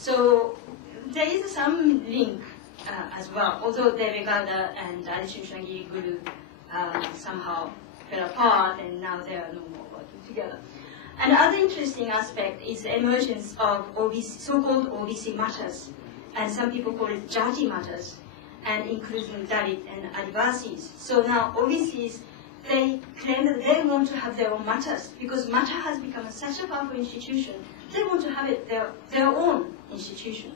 So there is some link as well, although Devegowda and Addition Shangi Guru somehow fell apart and now they are no more working together. And other interesting aspect is the emergence of so-called OBC matters, and some people call it Jati matters, and including Dalit and Adivasis. So now OBCs, they claim that they want to have their own matters, because matter has become such a powerful institution, they want to have it their own institution.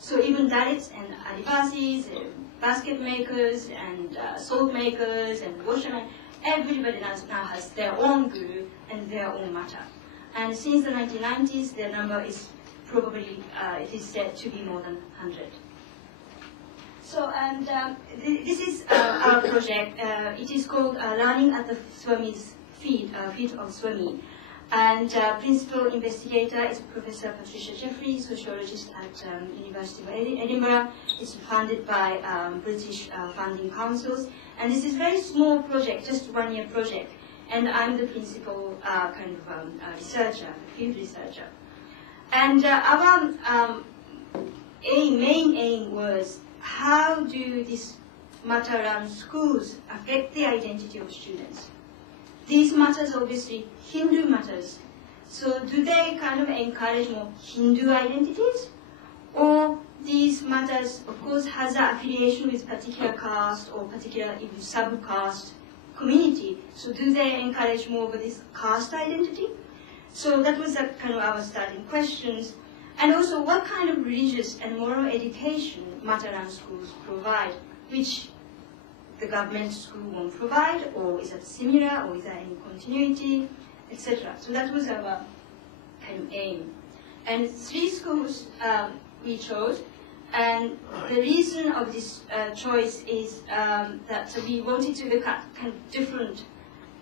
So even Dalits and Adivasis, basket makers and salt makers and washermen, everybody now has their own guru and their own matter. And since the 1990s, their number is probably, it is said to be more than 100. So, and this is our project. It is called Learning at the Swami's Feet of Swami. And principal investigator is Professor Patricia Jeffrey, sociologist at University of Edinburgh. It's funded by British funding councils. And this is a very small project, just 1-year project. And I'm the principal researcher, field researcher. And our main aim was, how do these matter around schools affect the identity of students? These matters, obviously, Hindu matters. So do they kind of encourage more Hindu identities? Or these matters, of course, has an affiliation with particular caste or particular even sub-caste community. So do they encourage more of this caste identity? So that was kind of our starting questions. And also, what kind of religious and moral education Mataram schools provide, which the government school won't provide, or is it similar, or is there any continuity, etc. So that was our kind of aim. And 3 schools we chose, and the reason of this choice is that we wanted to look at kind of different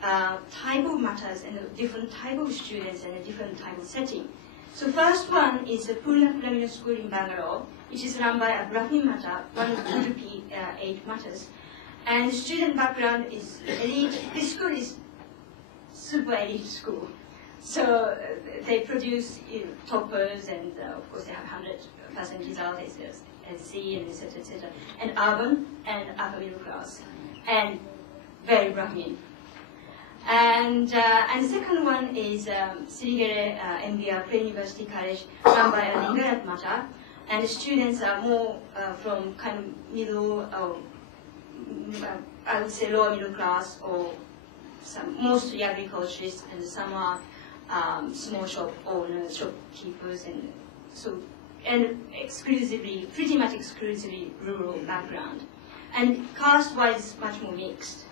type of matters and a different type of students and a different type of setting. So first one is the Purna Pramila School in Bangalore, which is run by a Brahmin Mata, one of the Udupi 8 matters. And the student background is elite. This school is super elite school. So they produce toppers, and of course they have 100% result, SC, and etc., etc. And urban and upper middle class, and very Brahmin. And the second one is Sirigere MBR Pre-University College, run by a Lingarat Mata, and the students are more from kind of middle, I would say lower middle class, or some mostly agriculturists, and some are small shop owners, shopkeepers, and so, and exclusively, pretty much exclusively rural background. And caste-wise, much more mixed.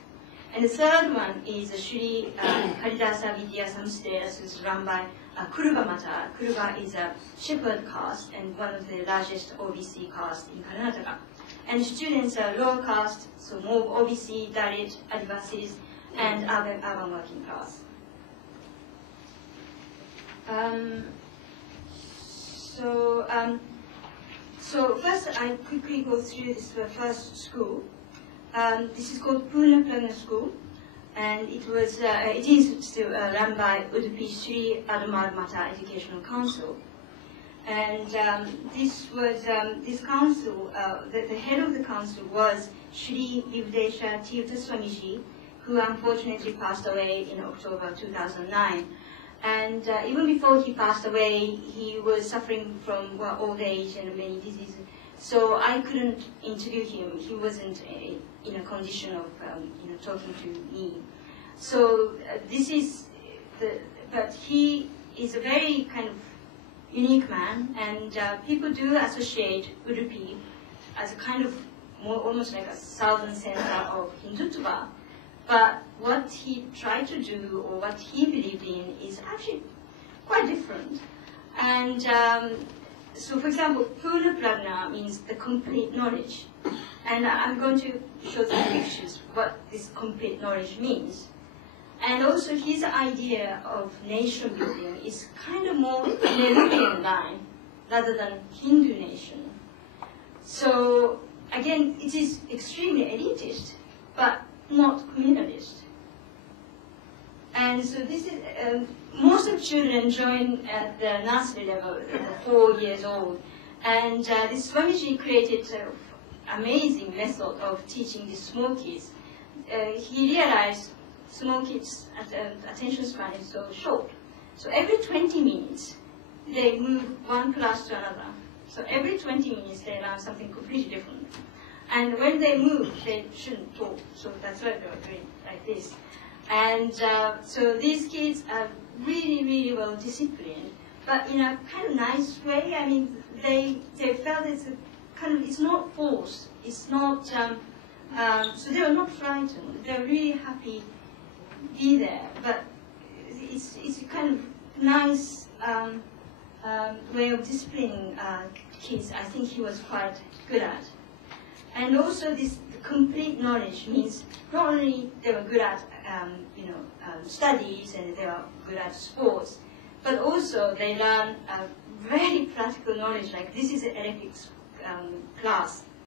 And the third one is Shri Kalidasa Vidya Samstaya, which is run by Kuruba Mata. Kuruba is a shepherd caste and one of the largest OBC caste in Karnataka. And the students are lower caste, so more OBC, Dalit, Adivasis, and urban working class. So first I quickly go through this first school. This is called Purna Pramila School, and it is still run by Udupi Sri Adamar Mata Educational Council. And this council, the head of the council was Shri Yuvdesha Tirtha Swamiji, who unfortunately passed away in October 2009. And even before he passed away, he was suffering from old age and many diseases. So I couldn't interview him. He wasn't in a condition of talking to me. So but he is a very kind of unique man, and people do associate Udupi as a kind of almost like a southern center of Hindutva. But what he tried to do, or what he believed in, is actually quite different. And so, for example, Purna Prajna means the complete knowledge. And I'm going to show some pictures what this complete knowledge means. And also his idea of nation building is kind of more Nehruvian line rather than Hindu nation. So again, it is extremely elitist, but not communalist. And so this is, most of children join at the nursery level, 4 years old, And this Swamiji created an amazing method of teaching these small kids. He realized small kids' attention span is so short. So every 20 minutes, they move one class to another. So every 20 minutes, they learn something completely different. And when they move, they shouldn't talk. So that's why they were doing like this. And so these kids are really, really well disciplined, but in a kind of nice way. I mean, they felt it's a kind of, it's not forced. It's not, so they were not frightened. They were really happy to be there. But it's a kind of nice way of disciplining kids. I think he was quite good at. And also this complete knowledge means not only they were good at studies and they were good at sports, but also they learn very practical knowledge, like this is an electrics class.